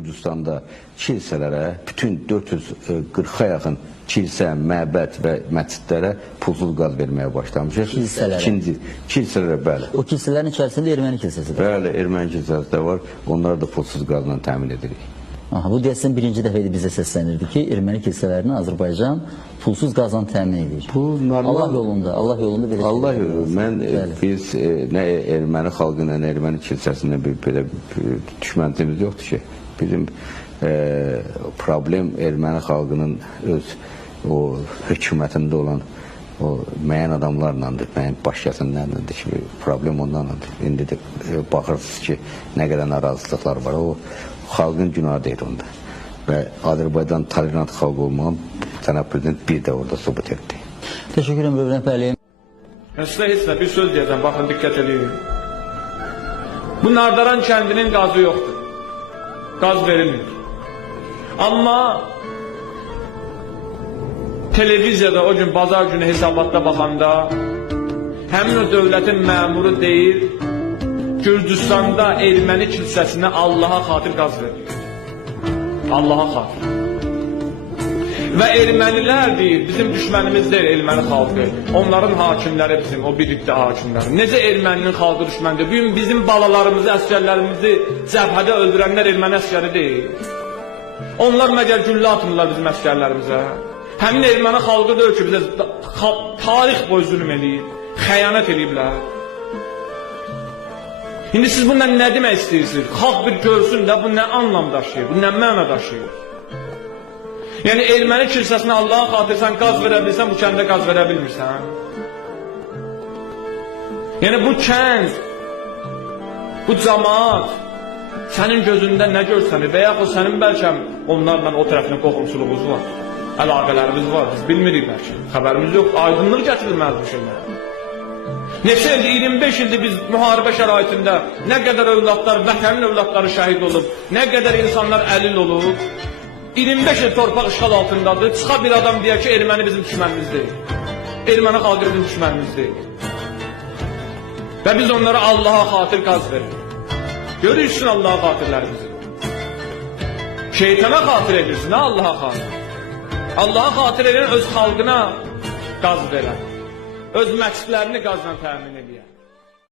Gürcüstanda kilsələrə, bütün 440-a yaxın kilsə, məbəd və məscidlərə pulsuz qaz verməyə başlamışıq. Kilsələrə? İkinci, kilsələrə bəli. O kilsələrin içərisində erməni kilsəsi də. Bəli, erməni kilsəsi də var. Onları da pulsuz qazla təmin edirik. Aha, bu deyəsən birinci dəfə idi bizə səslənirdi ki, erməni kilsələrini Azərbaycan pulsuz qazla təmin edir. Bu normal- Allah yolunda, Allah yolunda belə Allah şeylər yolu, olmaz. mən e, Bəli. biz e, nə erməni xalqı ilə, nə erməni kilsəsində bir belə bir düşmənçimiz yoxdur ki. Bizim e, problem erməni xalqının öz o hökumətində olan o müəyyən adamlarlandır, müəyyən baş kəsimlərlədir ki, problem ondandır. İndi də e, baxırsınız ki, nə qədər narazılıqlar var. O xalqın günahı deyil onda. Və Azərbaycan tolerant xalq olmağın cənab prezident bir də orada sübut etdi. Təşəkkür edirəm Rövnə Pəli. Ben size heç nə bir söz deyəcəm, baxın diqqət edin. Bu Nardaran kəndinin qazı yoxdur. Qaz verilmir. Amma televiziyada o gün bazar günü hesabatda baxanda həmin o dövlətin məmuru deyir Gürcüstanda erməni kilsəsinə Allaha xatir qaz verir. Allaha xatir. Və ermənilər deyir, bizim düşmənimiz deyil erməni xalqı. Onların hakimləri bizim, o birlikdə hakimləri. Necə erməninin xalqı düşməndir? Bu gün bizim balalarımızı, əsgərlərimizi cəbhədə öldürənlər erməni əsgəri deyil. Onlar məgər güllə atmırlar bizim əsgərlərimizə. Həmin erməni xalqı deyil ki, bizə tarix boyu zülm eləyib, xəyanət eləyiblər. İndi siz bundan nə demək istəyirsiniz? Xalq bir görsün də bu nə anlam daşıyır, bu nə məna daşıyır? Yəni erməni kilsəsinə Allah'a xatir sən qaz verə bilsən, bu kəndə qaz verə bilmirsən. Yəni bu kənd, bu camaat sənin gözündə nə görsənir və yaxud sənin bəlkə onlarla o tərəfin qohumçuluğunuz var. Əlaqələrimiz var, biz bilmirik bəlkə. Xəbərimiz yox, aydınlıq gətirilməz bu şeylərə. Neçə ildir, 25 ildir biz müharibə şəraitində nə qədər övladlar, vətənin övladları şəhid olub, nə qədər insanlar əlil olub. 25 il torpaq işğal altındadır. Çıxa bir adam deyər ki, erməni bizim düşmənimiz deyil. Erməni xalqı bizim düşmənimiz deyil. Və biz onlara Allaha xatir qaz veririk. Görürsün Allaha xatirlərimizi. Şeytana xatir edirsin, ha Allaha xatir. Allaha xatir edən öz xalqına qaz verər. Öz məqsədlərini qazla təmin edir.